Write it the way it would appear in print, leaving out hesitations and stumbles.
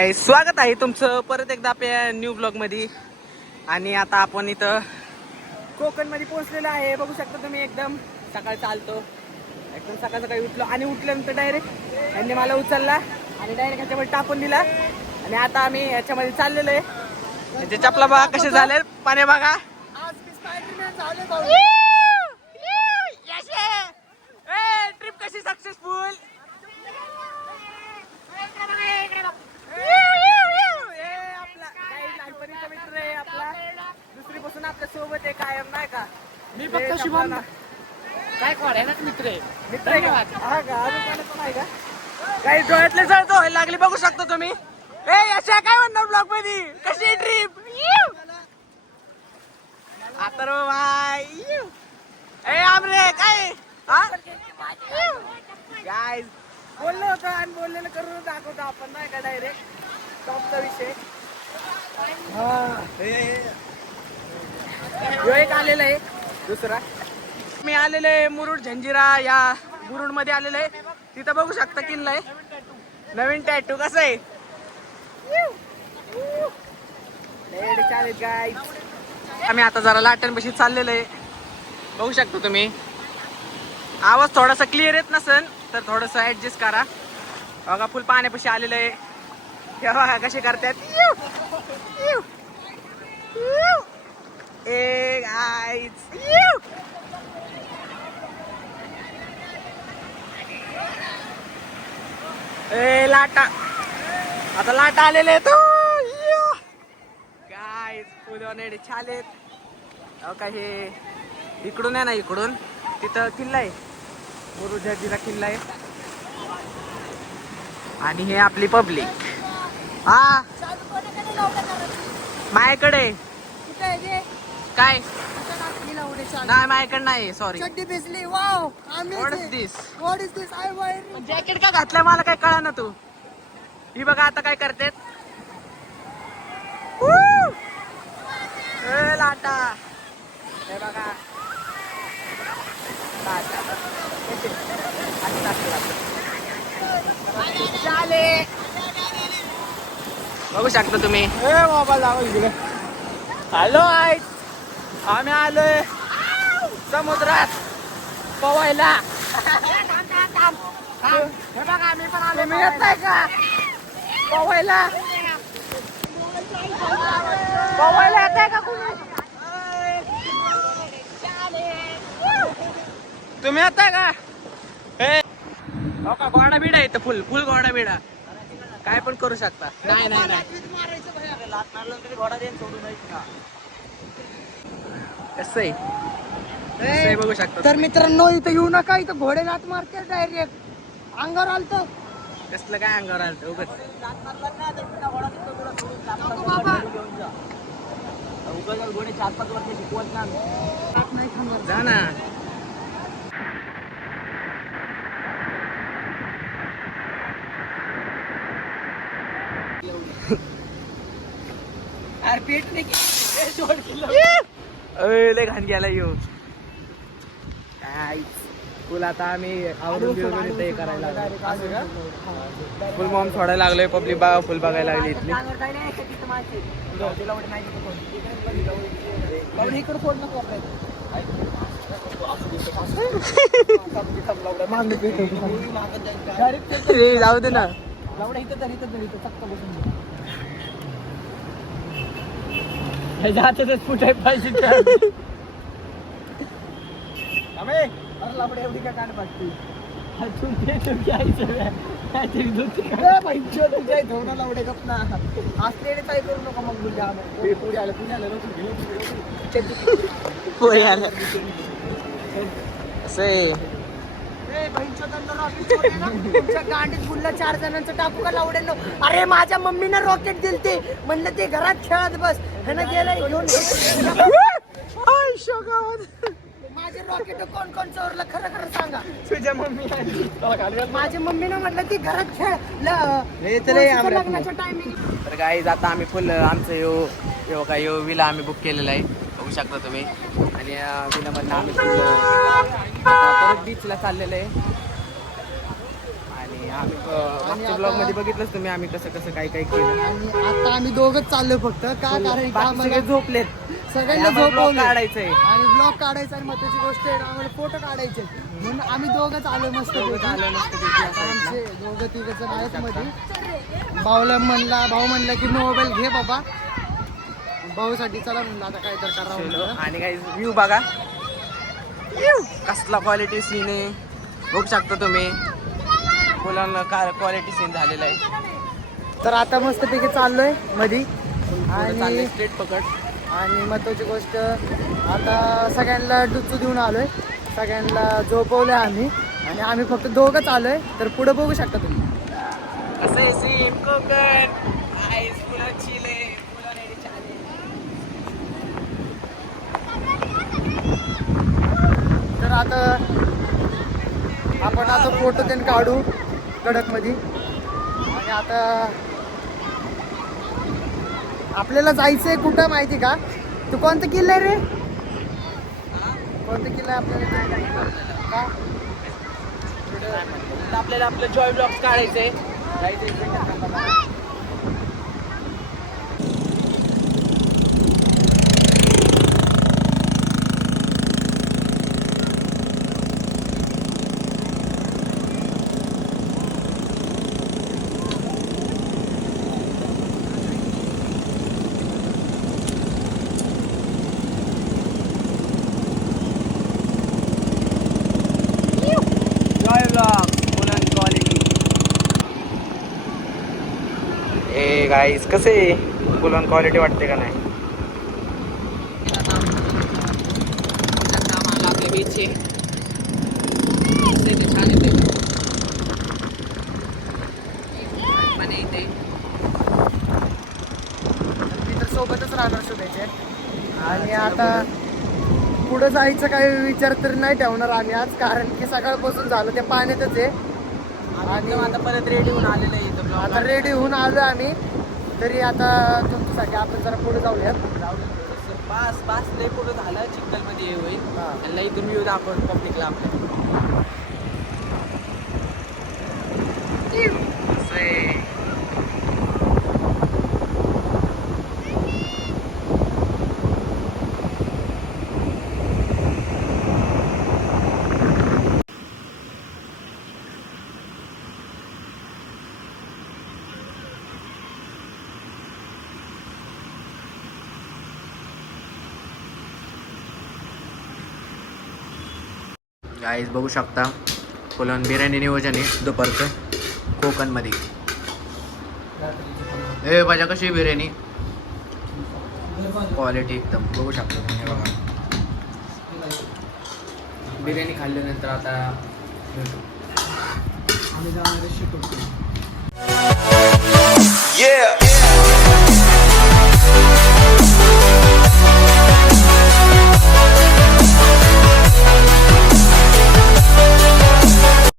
स्वागत आहे तुमचं परत एकदा आपल्या न्यू ब्लॉग मध्ये. आणि आता आपण इथं कोकण मध्ये पोहोचलेलो आहे. बघू शकता तुम्ही, एकदम सकाळ चालतो, एकदम सकाळ सकाळी उठलो आणि उठल्यानंतर डायरेक्ट यांनी मला उचलला आणि डायरेक्ट ह्याच्यामध्ये टाकून दिला. आणि आता आम्ही ह्याच्यामध्ये चाललेलो आहे. त्याचे चपला बघा कसे झाले, पाणी बघा. ट्रिप कशी सक्सेसफुल. दुसरीपासून आपल्या सोबत आहे कायम, नाही का? मी फक्त शुभम काय कोणाच मित्र आहे. मित्र आहे का? हा का? अजून कोणाचं नाही का? काही डोळ्यातले जळतो व्हायला लागली, बघू शकतो तुम्ही. अशा काय म्हणणार ब्लॉग मध्ये, कशी ट्रिप. आता रो भाई आमरे काय गाइस बोललो होतो आणि बोललेलं करून दाखवतो आपण, नाही का? डायरेक्ट टॉपचा विषय. ह्यो एक आलेला आहे दुसरा. मी आलेलो आहे मुरुड जंजिरा या मुरुड मध्ये आलेलो आहे. तिथं बघू शकता किल्ला आहे, नवीन टॅटू. कसं आहे? आम्ही आता जरा लाटणपाशी चाललेलो आहे, बघू शकता तुम्ही. आवाज थोडासा क्लिअर येत नसेल तर थोडस ऍडजस्ट करा. बघा फुल पाण्यापाशी आलेलं आहे. हे बघा कसे करतात. लाटा आता लाटा आलेले आहेत गाईज. फुलवणे छालेत. हो का? हे इकडून आहे ना, इकडून तिथं किल्ला आहे, मुरुड जंजिरा किल्ला आहे. आणि हे आपली पब्लिक. हा माझ्याकडे काय नाही, माझ्याकडे नाही. सॉरी. जॅकेट का घातलंय मला काय कळा ना. तू ही बघा आता काय करतेत. लाटा हे बघा. बघू शकता तुम्ही. हॅलो आईच, आम्ही आलोय समुद्रात पवायला. तुम्ही येत नाही का पवायला? पवायला येत आहे का तुम्ही येत आहे का? हो का? गोडा बिडा येतं, फुल फुल गोडा बिडा काय पण करू शकता. नाही नाही नाही, कसं आहे बघू शकता. तर मित्रांनो, इथं येऊ नका, इथं घोडे लात मारते डायरेक्ट अंगावर आलतो. कसलं काय अंगावर आलं उगत. घोडे 4-5 वर्ष शिकवत ना. जा ना. लय घाण गेला यो काय. फुल आता आम्ही आवरून बिवरून इथे करायला लागलो. फुल मॉम सोडायला लागलोय. पब्लिक बघा फुल बघायला लागली इथली. जाऊ दे ना. फुटाय पाहिजे. एवढी काय काढ पाहिजे. करू नका मग गांडीत बुडला 4 जणांचं टाकू का लावड्यानं. अरे माझ्या मम्मीनं रॉकेट दिलते, म्हणलं ते घरात खेळत बस. ह्यानं गेलाय घेऊन. माझे रॉकेट कोण कोण चोरलं खरं खरं सांगा. तुझ्या मम्मी. माझ्या मम्मीनं म्हटलं ती घरात खेळ लग्नाच्या टायमिंग. तर गाईज आता आम्ही फुल आमचं यो काय यो विला आम्ही बुक केलेला आहे, बघू शकता तुम्ही. आणि विलामधनं आम्ही परत बीचला चाललेलं आहे. आणि आम्ही मागच्या ब्लॉग मध्ये बघितलंच तुम्ही आम्ही कसं कसं काय काय केलं. आणि आता आम्ही दोघंच चाललोय फक्त का कारण की बाकी आम्हाला सगळे झोपलेत. सगळ्यांना ब्लॉग झोपवलंय. काढायचंय. आणि ब्लॉग काढायचा आणि महत्वाची गोष्ट आहे आम्हाला फोटो काढायचे म्हणून आम्ही दोघंच आलोय मस्त आलं मस्तपैकी असं आहे. आमचे दोघं तिघ जण आहेत मध्ये भाऊ म्हणला की मोबाईल घे बाबा भाऊसाठी चला म्हणलं आता काय तर करावं चलो. म्हणलं. आणि काही व्ह्यू बघा कसला क्वालिटी सीन आहे बघू शकता तुम्ही. मुलांना क्वालिटी सीन झालेला आहे. तर आता मस्तपैकी चाललोय मधी चाललंय आणि स्ट्रेट पकड. आणि महत्वाची गोष्ट आता सगळ्यांना डुचू देऊन आलोय सगळ्यांना झोपवलंय आम्ही आणि आम्ही फक्त दोघंच आलोय तर पुढे बघू शकता तुम्ही. कसं आहे सीन कोकण आईस फुलं चिले फुलं रेडी चाले. तर आता आपण आता फोटो त्यांनी काढू कडक मध्ये आणि आता आपल्याला जायचंय कुठं माहिती का तू कोणतं किल्ला आहे रे कोणतं किल्ला आहे आपल्याला का आपल्याला आपलं जॉय ब्लॉग्स काढायचंय. जायचंय इकडे. Joy blog full quality. Hey guys कसे फुल क्वालिटी वाटते का नाही. मी तर सोबतच राहणार शुभेच्छा आणि आता पुढं जायचं काही विचार तर नाही ठेवणार आम्ही आज कारण की सकाळपासून झालं ते पाण्यातच आहे आणि आता परत रेडी होऊन आलेलं आहे इथं vlog. आता रेडी होऊन आलो आम्ही तरी आता तुमच्यासाठी आपण जरा पुढे जाऊया पास पास लय पुढं झालं चिखल मध्ये होईल. हा. त्यांना इथून व्ह्यू दाखवून पब्लिकला आपल्या. असं आहे. गाईज बघू शकता फुलन बिर्याणी नियोजन आहे दुपारचं कोकणमध्ये. ए भाज्या कशी आहे बिर्याणी क्वालिटी एकदम बघू शकता तुम्ही. बघा बिर्याणी खाल्ल्यानंतर आता आम्ही जाणार शिकवतो Yeah.